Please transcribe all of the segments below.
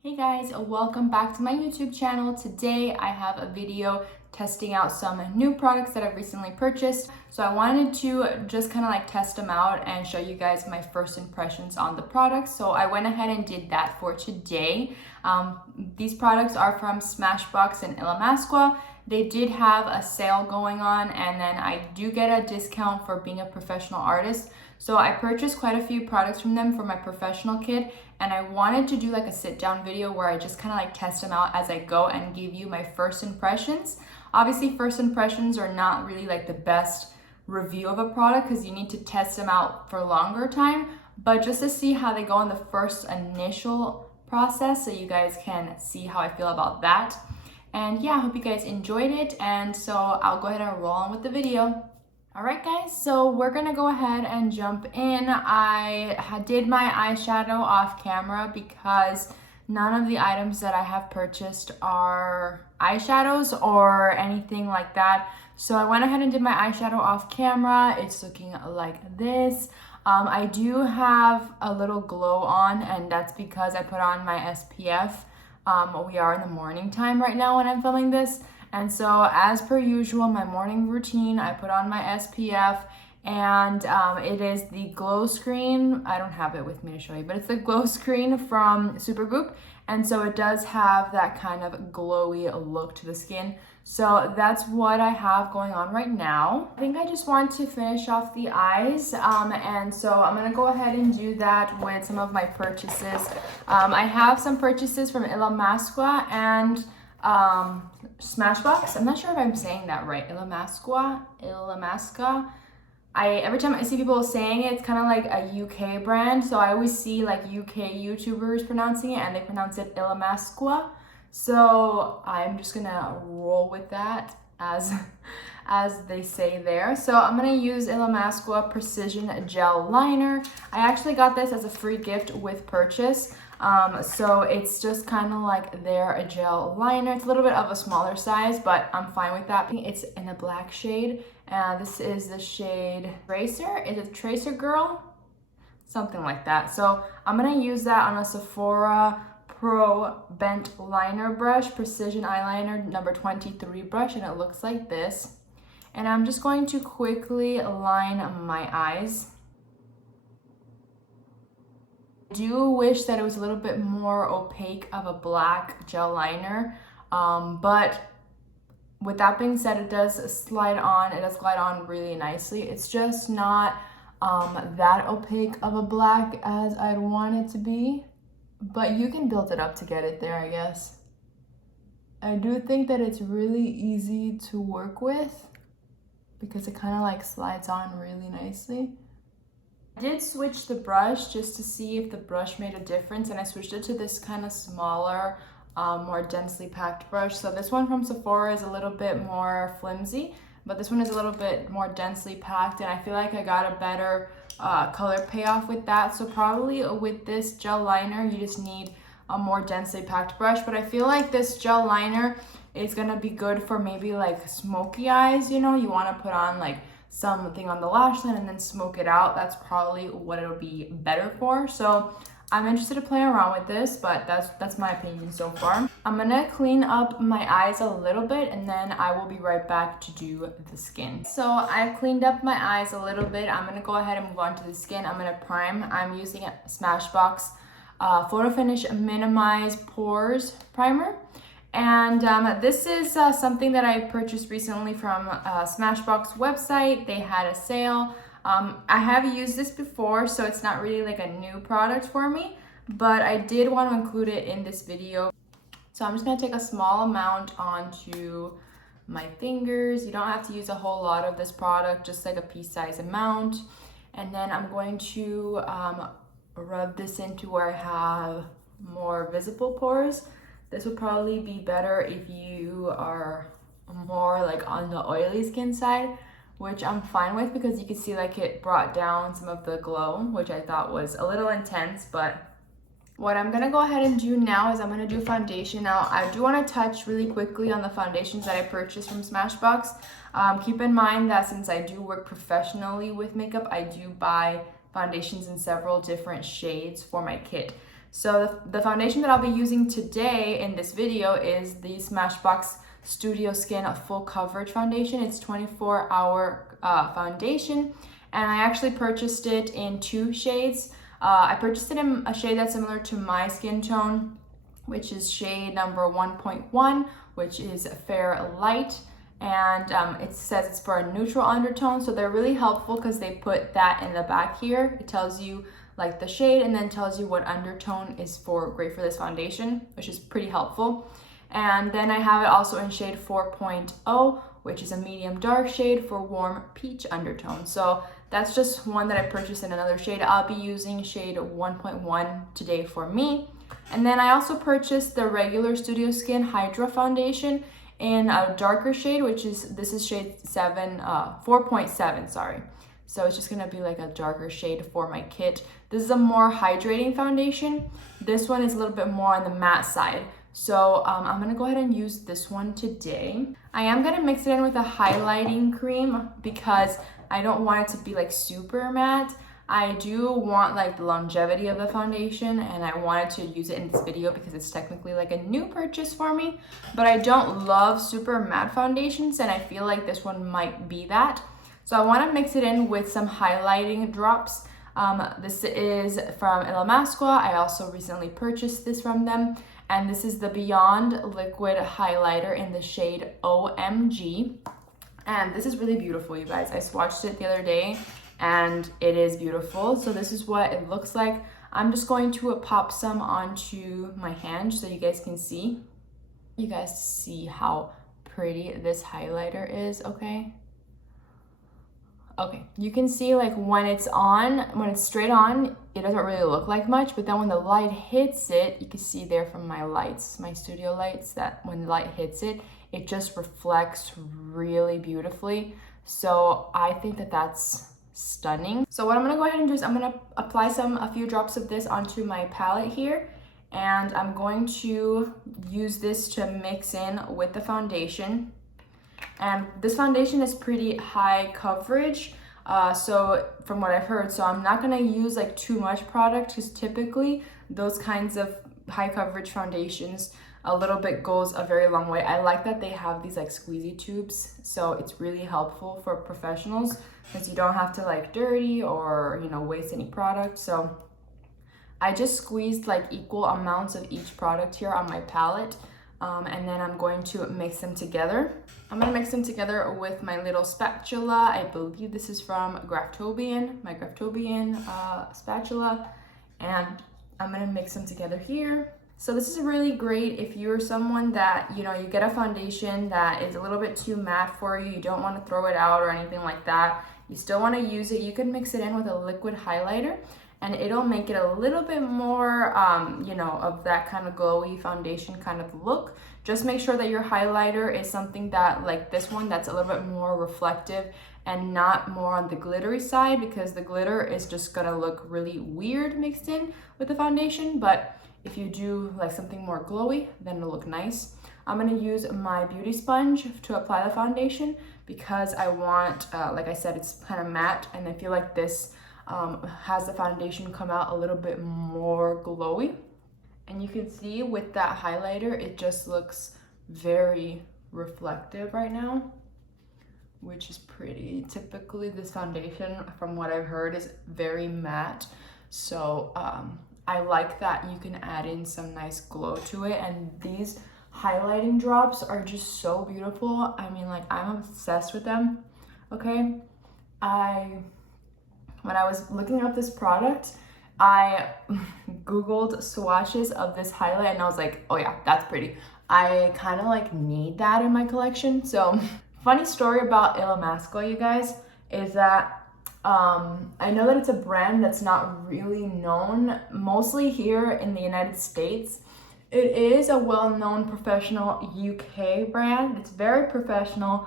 Hey guys, welcome back to my YouTube channel. Today I have a video testing out some new products that I've recently purchased. So I wanted to just kind of like test them out and show you guys my first impressions on the products. So I went ahead and did that for today. These products are from Smashbox and Illamasqua. They did have a sale going on, and then I do get a discount for being a professional artist. So I purchased quite a few products from them for my professional kit, and I wanted to do like a sit down video where I just kind of like test them out as I go and give you my first impressions. Obviously, first impressions are not really like the best review of a product because you need to test them out for a longer time, but just to see how they go in the first initial process so you guys can see how I feel about that. And yeah, I hope you guys enjoyed it, and so I'll go ahead and roll on with the video. Alright guys, so we're gonna go ahead and jump in. I did my eyeshadow off camera because none of the items that I have purchased are eyeshadows or anything like that. So I went ahead and did my eyeshadow off camera. It's looking like this. I do have a little glow on, and that's because I put on my SPF. We are in the morning time right now when I'm filming this. And so as per usual, my morning routine, I put on my SPF, and it is the glow screen. I don't have it with me to show you, but it's the glow screen from Supergoop. And so it does have that kind of glowy look to the skin. So that's what I have going on right now. I think I just want to finish off the eyes. And so I'm gonna go ahead and do that with some of my purchases. I have some purchases from Illamasqua and Smashbox. I'm not sure if I'm saying that right. Illamasqua. Every time I see people saying it, it's kind of like a UK brand. So I always see like UK YouTubers pronouncing it, and they pronounce it Illamasqua. So I'm just gonna roll with that as they say there. So I'm gonna use Illamasqua Precision Gel Liner. I actually got this as a free gift with purchase. So it's just kind of like their gel liner. It's a little bit of a smaller size, but I'm fine with that. It's in a black shade, and this is the shade Tracer. Is it Tracer Girl? Something like that. So I'm gonna use that on a Sephora Pro Bent Liner Brush, Precision Eyeliner number 23 brush, and it looks like this. And I'm just going to quickly line my eyes. I do wish that it was a little bit more opaque of a black gel liner, but with that being said, it does glide on really nicely. It's just not that opaque of a black as I'd want it to be, but you can build it up to get it there, I guess. I do think that it's really easy to work with because it kind of like slides on really nicely. I did switch the brush just to see if the brush made a difference, and I switched it to this kind of smaller, more densely packed brush. So this one from Sephora is a little bit more flimsy, but this one is a little bit more densely packed, and I feel like I got a better color payoff with that. So probably with this gel liner, you just need a more densely packed brush, but I feel like this gel liner is gonna be good for maybe like smoky eyes. You know, you wanna put on like something on the lash line and then smoke it out. That's probably what it'll be better for. So I'm interested to play around with this, but that's my opinion so far. I'm gonna clean up my eyes a little bit, and then I will be right back to do the skin. So I've cleaned up my eyes a little bit. I'm gonna go ahead and move on to the skin. I'm gonna prime. I'm using a Smashbox Photo Finish Minimize Pores Primer. And this is something that I purchased recently from Smashbox website. They had a sale. I have used this before, so it's not really like a new product for me, but I did want to include it in this video. So I'm just going to take a small amount onto my fingers. You don't have to use a whole lot of this product, just like a pea-sized amount. And then I'm going to rub this into where I have more visible pores. This would probably be better if you are more like on the oily skin side, which I'm fine with because you can see like it brought down some of the glow, which I thought was a little intense. But what I'm gonna go ahead and do now is I'm gonna do foundation. Now I do want to touch really quickly on the foundations that I purchased from Smashbox. Keep in mind that since I do work professionally with makeup, I do buy foundations in several different shades for my kit. So the foundation that I'll be using today in this video is the Smashbox Studio Skin Full Coverage Foundation. It's 24-hour foundation, and I actually purchased it in 2 shades. I purchased it in a shade that's similar to my skin tone, which is shade number 1.1, which is Fair Light. And it says it's for a neutral undertone, so they're really helpful because they put that in the back here. It tells you like the shade and then tells you what undertone is great for this foundation, which is pretty helpful. And then I have it also in shade 4.0, which is a medium dark shade for warm peach undertone. So that's just one that I purchased in another shade. I'll be using shade 1.1 today for me. And then I also purchased the regular Studio Skin Hydra foundation in a darker shade, this is shade 4.7, sorry. So it's just gonna be like a darker shade for my kit. This is a more hydrating foundation. This one is a little bit more on the matte side. So I'm gonna go ahead and use this one today. I am gonna mix it in with a highlighting cream because I don't want it to be like super matte. I do want like the longevity of the foundation, and I wanted to use it in this video because it's technically like a new purchase for me, but I don't love super matte foundations, and I feel like this one might be that. So I want to mix it in with some highlighting drops. This is from Mascara. I also recently purchased this from them, and this is the Beyond Liquid Highlighter in the shade OMG. And this is really beautiful, you guys. I swatched it the other day, and it is beautiful. So this is what it looks like. I'm just going to pop some onto my hand so you guys can see. You guys see how pretty this highlighter is, okay? Okay, you can see like when it's straight on, it doesn't really look like much, but then when the light hits it, you can see there from my lights, my studio lights, that when the light hits it, it just reflects really beautifully. So I think that that's stunning. So what I'm gonna go ahead and do is I'm gonna apply a few drops of this onto my palette here, and I'm going to use this to mix in with the foundation. And this foundation is pretty high coverage, so from what I've heard, so I'm not gonna use like too much product, because typically those kinds of high coverage foundations, a little bit goes a very long way. I like that they have these like squeezy tubes, so it's really helpful for professionals because you don't have to like dirty or, you know, waste any product. So I just squeezed like equal amounts of each product here on my palette, and then I'm going to mix them together. I'm gonna mix them together with my little spatula. I believe this is from Graftobian, my Graftobian spatula, and I'm gonna mix them together here. So this is really great if you're someone that, you know, you get a foundation that is a little bit too matte for you, you don't want to throw it out or anything like that, you still want to use it, you can mix it in with a liquid highlighter, and it'll make it a little bit more, you know, of that kind of glowy foundation kind of look. Just make sure that your highlighter is something that, like this one, that's a little bit more reflective and not more on the glittery side, because the glitter is just gonna look really weird mixed in with the foundation. But if you do like something more glowy, then it'll look nice. I'm gonna use my beauty sponge to apply the foundation because I want, like I said, it's kind of matte, and I feel like this has the foundation come out a little bit more glowy. And you can see with that highlighter, it just looks very reflective right now, which is pretty. Typically this foundation, from what I've heard, is very matte. So I like that you can add in some nice glow to it. And these highlighting drops are just so beautiful. I mean, like, I'm obsessed with them, okay? When I was looking up this product, I Googled swatches of this highlight, and I was like, oh yeah, that's pretty. I kind of like need that in my collection. So funny story about Mascara, you guys, is that I know that it's a brand that's not really known, mostly here in the United States. It is a well-known professional UK brand. It's very professional.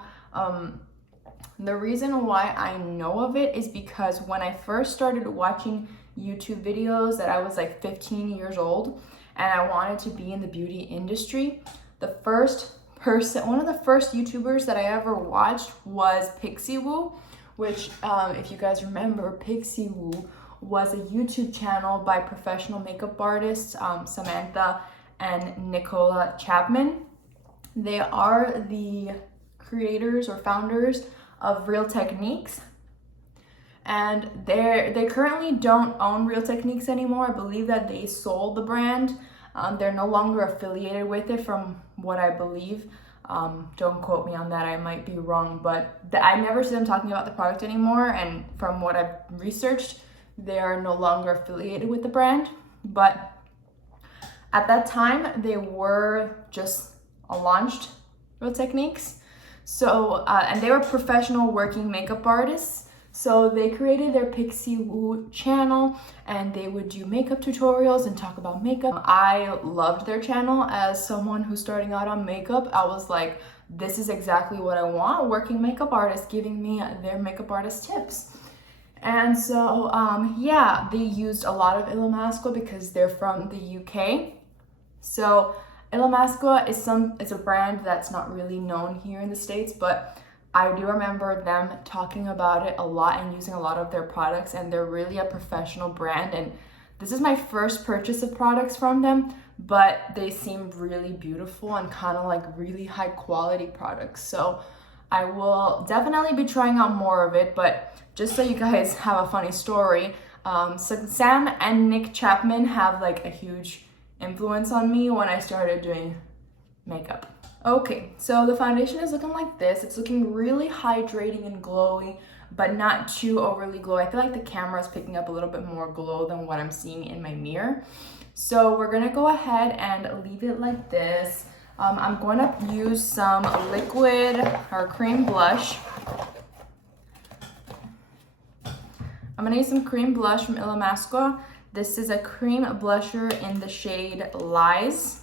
The reason why I know of it is because when I first started watching YouTube videos, that I was like 15 years old, and I wanted to be in the beauty industry, one of the first YouTubers that I ever watched was Pixie Woo, which if you guys remember, Pixie Woo was a YouTube channel by professional makeup artists Samantha and Nicola Chapman. They are the creators or founders of Real Techniques, and they currently don't own Real Techniques anymore. I believe that they sold the brand. They're no longer affiliated with it from what I believe. Don't quote me on that, I might be wrong, but I never see them talking about the product anymore, and from what I've researched, they are no longer affiliated with the brand. But at that time, they were just launched Real Techniques. So, and they were professional working makeup artists. So they created their Pixie Woo channel, and they would do makeup tutorials and talk about makeup. I loved their channel. As someone who's starting out on makeup, I was like, this is exactly what I want, working makeup artists giving me their makeup artist tips. And so, yeah, they used a lot of Illamasqua because they're from the UK. So Illamasqua is a brand that's not really known here in the States, but I do remember them talking about it a lot and using a lot of their products, and they're really a professional brand. And this is my first purchase of products from them, but they seem really beautiful and kind of like really high quality products. So I will definitely be trying out more of it, but just so you guys have a funny story, so Sam and Nick Chapman have like a huge influence on me when I started doing makeup. Okay, so the foundation is looking like this. It's looking really hydrating and glowy, but not too overly glowy. I feel like the camera is picking up a little bit more glow than what I'm seeing in my mirror. So we're gonna go ahead and leave it like this. I'm going to use some liquid or cream blush. I'm gonna use some cream blush from Illamasqua. This is a cream blusher in the shade Lies.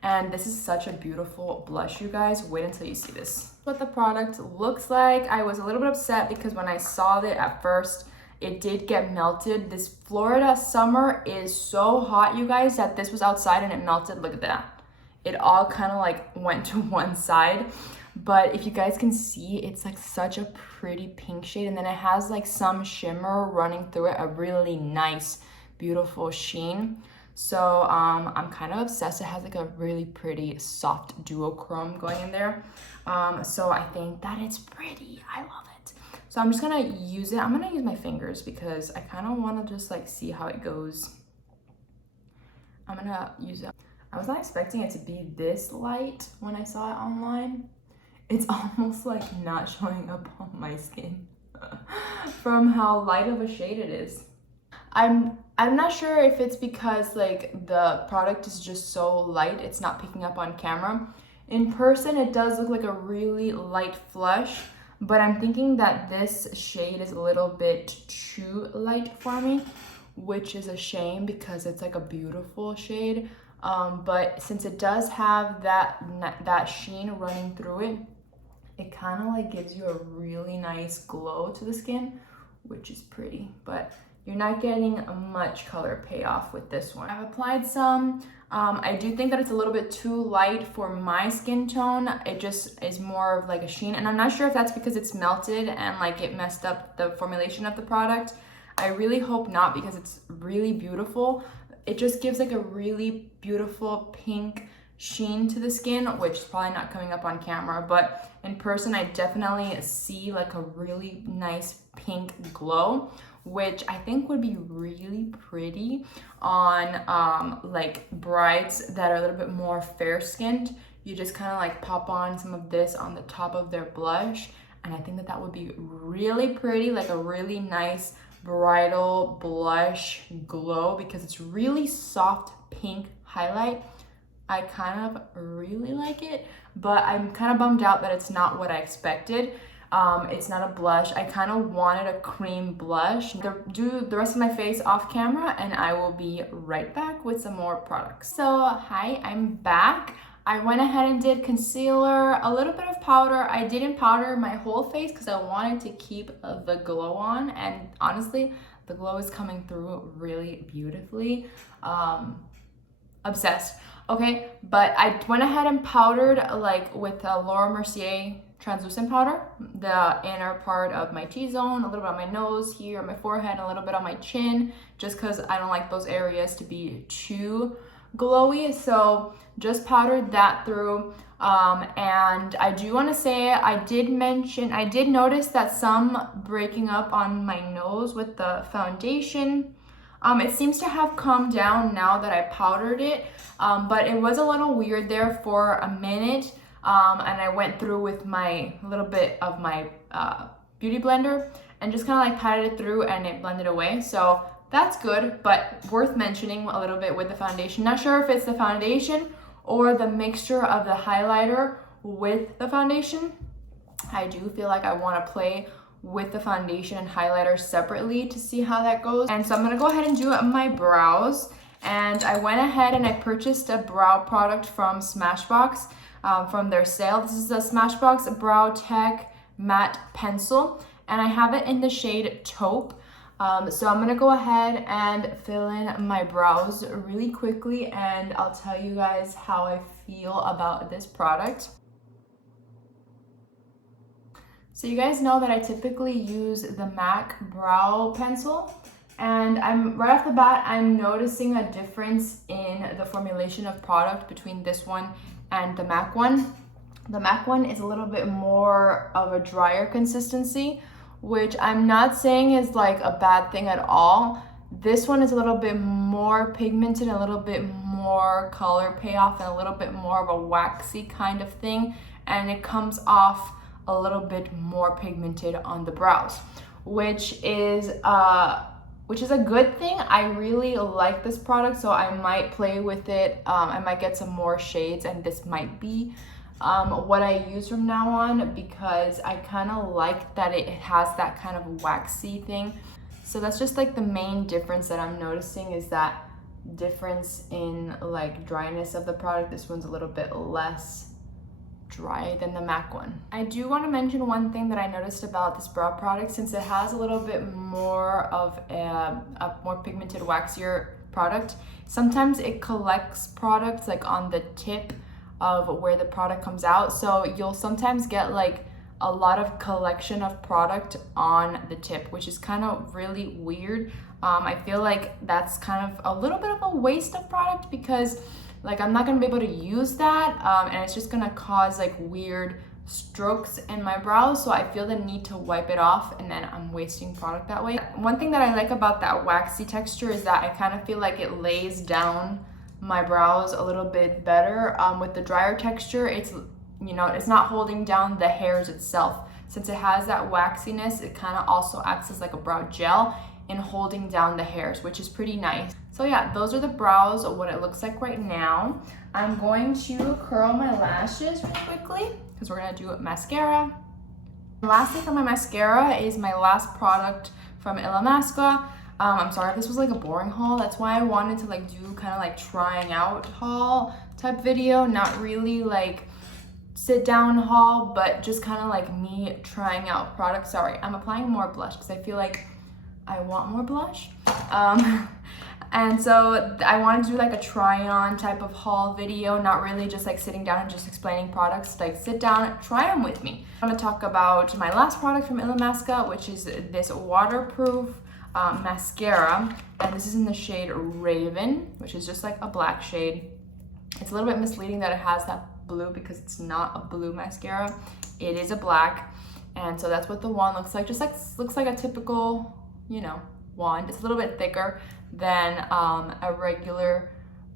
And this is such a beautiful blush, you guys. Wait until you see this. What the product looks like. I was a little bit upset because when I saw it at first, it did get melted. This Florida summer is so hot, you guys, that this was outside and it melted. Look at that. It all kind of like went to one side. But if you guys can see, it's like such a pretty pink shade. And then it has like some shimmer running through it, a really nice, beautiful sheen. So I'm kind of obsessed. It has like a really pretty soft duochrome going in there. So I think that it's pretty. I love it. So I'm just gonna use it. I'm gonna use my fingers because I kind of want to just like see how it goes. I'm gonna use it. I was not expecting it to be this light when I saw it online. It's almost like not showing up on my skin from how light of a shade it is. I'm not sure if it's because like the product is just so light, it's not picking up on camera. In person, it does look like a really light flush, but I'm thinking that this shade is a little bit too light for me, which is a shame because it's like a beautiful shade. But since it does have that sheen running through it, it kind of like gives you a really nice glow to the skin, which is pretty, but you're not getting much color payoff with this one. I've applied some. I do think that it's a little bit too light for my skin tone. It just is more of like a sheen, and I'm not sure if that's because it's melted and like it messed up the formulation of the product. I really hope not, because it's really beautiful. It just gives like a really beautiful pink sheen to the skin, which is probably not coming up on camera, but in person I definitely see like a really nice pink glow, which I think would be really pretty on like brides that are a little bit more fair skinned. You just kind of like pop on some of this on the top of their blush, and I think that that would be really pretty, like a really nice bridal blush glow, because it's really soft pink highlight. I kind of really like it, but I'm kind of bummed out that it's not what I expected. It's not a blush. I kind of wanted a cream blush. Do the rest of my face off camera, and I will be right back with some more products. So hi, I'm back. I went ahead and did concealer, a little bit of powder. I didn't powder my whole face because I wanted to keep the glow on, and honestly, the glow is coming through really beautifully. Obsessed. Okay, but I went ahead and powdered like with Laura Mercier translucent powder, the inner part of my T-zone, a little bit on my nose here, my forehead, a little bit on my chin, just because I don't like those areas to be too glowy. So just powdered that through. And I do want to say, I did notice that some breaking up on my nose with the foundation. It seems to have calmed down now that I powdered it, but it was a little weird there for a minute. And I went through with my little bit of my beauty blender and just kind of like patted it through and it blended away. So that's good, but worth mentioning a little bit with the foundation. Not sure if it's the foundation or the mixture of the highlighter with the foundation. I do feel like I want to play with the foundation and highlighter separately to see how that goes. And so I'm gonna go ahead and do my brows. And I went ahead and I purchased a brow product from Smashbox from their sale. This is the Smashbox Brow Tech Matte Pencil, and I have it in the shade Taupe. So I'm gonna go ahead and fill in my brows really quickly, and I'll tell you guys how I feel about this product. So you guys know that I typically use the MAC brow pencil, and right off the bat, I'm noticing a difference in the formulation of product between this one and the MAC one. The MAC one is a little bit more of a drier consistency, which I'm not saying is like a bad thing at all. This one is a little bit more pigmented, a little bit more color payoff, and a little bit more of a waxy kind of thing, and it comes off a little bit more pigmented on the brows, which is a good thing. I really like this product, so I might play with it. I might get some more shades, and this might be what I use from now on, because I kind of like that it has that kind of waxy thing. So that's just like the main difference that I'm noticing, is that difference in like dryness of the product. This one's a little bit less dry than the MAC one. I do want to mention one thing that I noticed about this brow product, since it has a little bit more of a more pigmented, waxier product. Sometimes it collects products like on the tip of where the product comes out, so you'll sometimes get like a lot of collection of product on the tip, which is kind of really weird. I feel like that's kind of a little bit of a waste of product, because like I'm not gonna be able to use that, and it's just gonna cause like weird strokes in my brows, so I feel the need to wipe it off, and then I'm wasting product that way. One thing that I like about that waxy texture is that I kind of feel like it lays down my brows a little bit better. With the drier texture, it's not holding down the hairs itself. Since it has that waxiness, it kind of also acts as like a brow gel in holding down the hairs, which is pretty nice. So yeah, those are the brows, what it looks like right now. I'm going to curl my lashes really quickly, because we're gonna do mascara. Lastly, for my mascara is my last product from Eyeliner. I'm sorry if this was like a boring haul. That's why I wanted to like do kind of like trying out haul type video, not really like sit down haul, but just kind of like me trying out products. Sorry, I'm applying more blush because I feel like I want more blush. And so I wanted to do like a try on type of haul video, not really just like sitting down and just explaining products. Like sit down, try them with me. I'm gonna talk about my last product from Eyeliner, which is this waterproof mascara, and this is in the shade Raven, which is just like a black shade. It's a little bit misleading that it has that blue, because it's not a blue mascara, it is a black. And so that's what the wand looks like. Just like looks like a typical, wand. It's a little bit thicker than a regular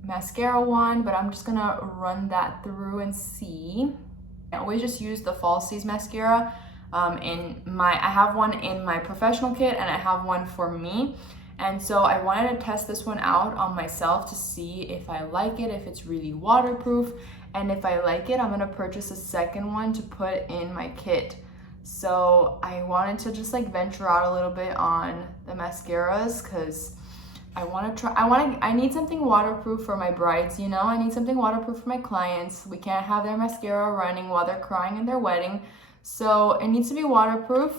mascara wand, but I'm just gonna run that through and see. I always just use the Falsies mascara. I have one in my professional kit, and I have one for me. And so I wanted to test this one out on myself to see if I like it, if it's really waterproof. And if I like it, I'm gonna purchase a second one to put in my kit. So I wanted to just like venture out a little bit on the mascaras, because I need something waterproof for my brides, I need something waterproof for my clients. We can't have their mascara running while they're crying in their wedding. So it needs to be waterproof,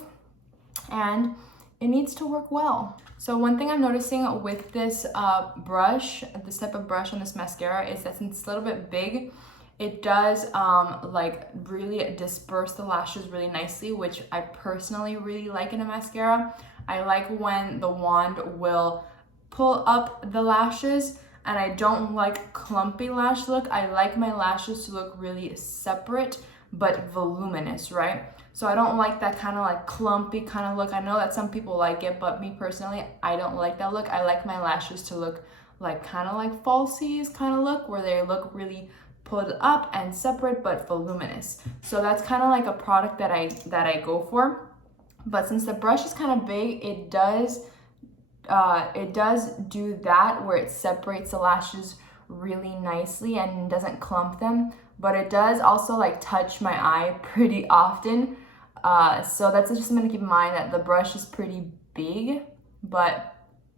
and it needs to work well. So one thing I'm noticing with this brush, this type of brush on this mascara, is that since it's a little bit big, It does like really disperse the lashes really nicely, which I personally really like in a mascara. I like when the wand will pull up the lashes, and I don't like clumpy lash look. I like my lashes to look really separate but voluminous, right? So I don't like that kind of like clumpy kind of look. I know that some people like it, but me personally, I don't like that look. I like my lashes to look like kind of like falsies kind of look, where they look really pulled up and separate but voluminous. So that's kind of like a product that I go for. But since the brush is kind of big, it does do that, where it separates the lashes really nicely and doesn't clump them. But it does also like touch my eye pretty often. So that's just something to keep in mind, that the brush is pretty big, but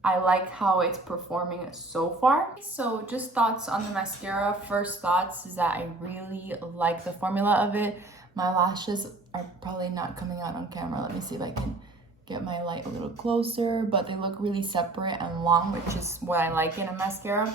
I like how it's performing so far. So just thoughts on the mascara. First thoughts is that I really like the formula of it. My lashes are probably not coming out on camera. Let me see if I can get my light a little closer, but they look really separate and long, which is what I like in a mascara.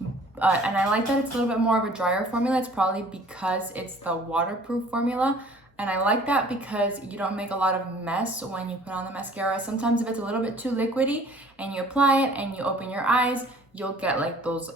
And I like that it's a little bit more of a drier formula. It's probably because it's the waterproof formula. And I like that because you don't make a lot of mess when you put on the mascara. Sometimes if it's a little bit too liquidy and you apply it and you open your eyes, you'll get like those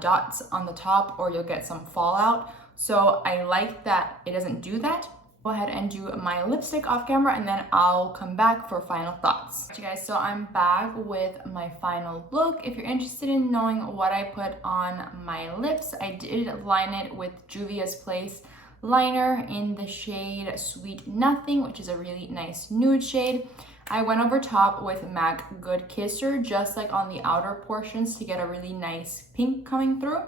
dots on the top, or you'll get some fallout. So I like that it doesn't do that. Go ahead and do my lipstick off camera, and then I'll come back for final thoughts. Okay guys, so I'm back with my final look. If you're interested in knowing what I put on my lips, I did line it with Juvia's Place liner in the shade Sweet Nothing, which is a really nice nude shade. I went over top with MAC Good Kisser, just like on the outer portions, to get a really nice pink coming through.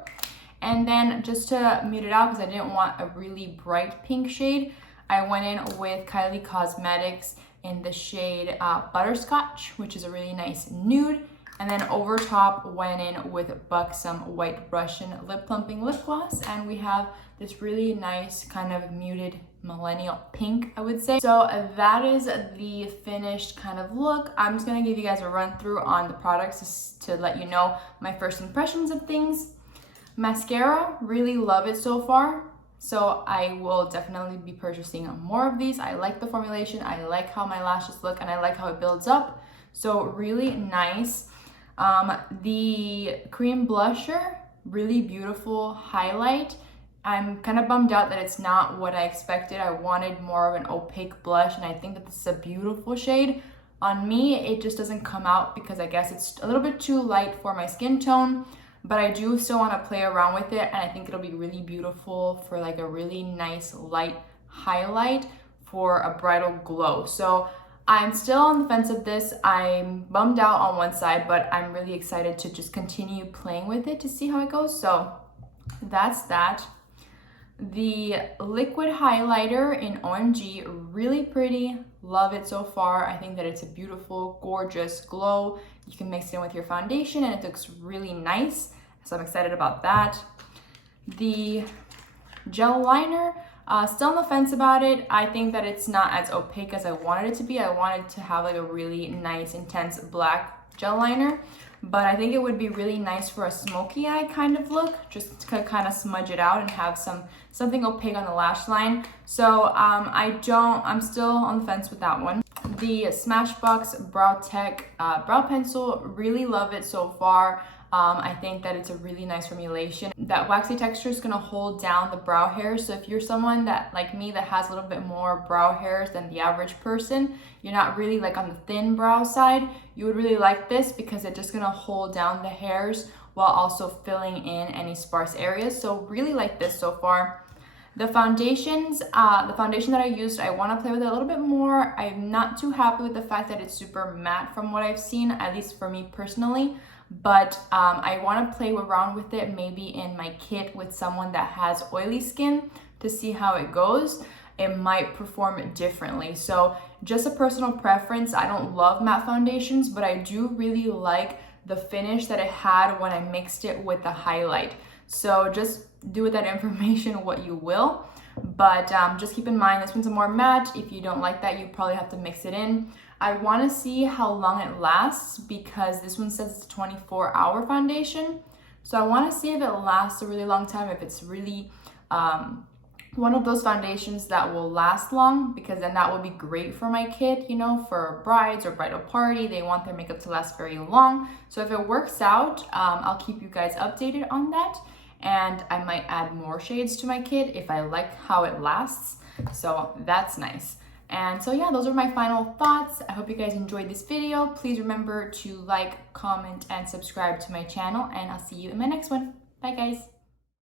And then just to mute it out, because I didn't want a really bright pink shade, I went in with Kylie Cosmetics in the shade Butterscotch, which is a really nice nude. And then over top went in with Buxom White Russian Lip Plumping Lip Gloss. And we have this really nice kind of muted millennial pink, I would say. So that is the finished kind of look. I'm just gonna give you guys a run through on the products just to let you know my first impressions of things. Mascara, really love it so far. So I will definitely be purchasing more of these. I like the formulation, I like how my lashes look, and I like how it builds up. So really nice. The cream blusher, really beautiful highlight. I'm kind of bummed out that it's not what I expected. I wanted more of an opaque blush, and I think that this is a beautiful shade. On me, it just doesn't come out because I guess it's a little bit too light for my skin tone, but I do still want to play around with it, and I think it'll be really beautiful for like a really nice light highlight for a bridal glow. So I'm still on the fence of this. I'm bummed out on one side, but I'm really excited to just continue playing with it to see how it goes. So that's that. The liquid highlighter in OMG, really pretty. Love it so far. I think that it's a beautiful, gorgeous glow. You can mix it in with your foundation and it looks really nice. So I'm excited about that. The gel liner, still on the fence about it. I think that it's not as opaque as I wanted it to be. I wanted to have like a really nice, intense black gel liner, but I think it would be really nice for a smoky eye kind of look, just to kind of smudge it out and have something opaque on the lash line. So I'm still on the fence with that one. The Smashbox Brow Tech brow pencil, really love it so far. I think that it's a really nice formulation. That waxy texture is going to hold down the brow hairs. So if you're someone that, like me, that has a little bit more brow hairs than the average person, you're not really like on the thin brow side, you would really like this because it's just going to hold down the hairs while also filling in any sparse areas. So really like this so far. The foundations, the foundation that I used, I want to play with it a little bit more. I'm not too happy with the fact that it's super matte from what I've seen, at least for me personally. But I want to play around with it maybe in my kit with someone that has oily skin to see how it goes. It might perform differently. So just a personal preference. I don't love matte foundations, but I do really like the finish that it had when I mixed it with the highlight. So just do with that information what you will. But just keep in mind, this one's a more matte. If you don't like that, you probably have to mix it in. I want to see how long it lasts because this one says it's a 24-hour foundation. So I want to see if it lasts a really long time, if it's really one of those foundations that will last long, because then that will be great for my kid, you know, for brides or bridal party. They want their makeup to last very long. So if it works out, I'll keep you guys updated on that. And I might add more shades to my kit if I like how it lasts. So that's nice. And so yeah, those are my final thoughts. I hope you guys enjoyed this video. Please remember to like, comment, and subscribe to my channel, and I'll see you in my next one. Bye guys.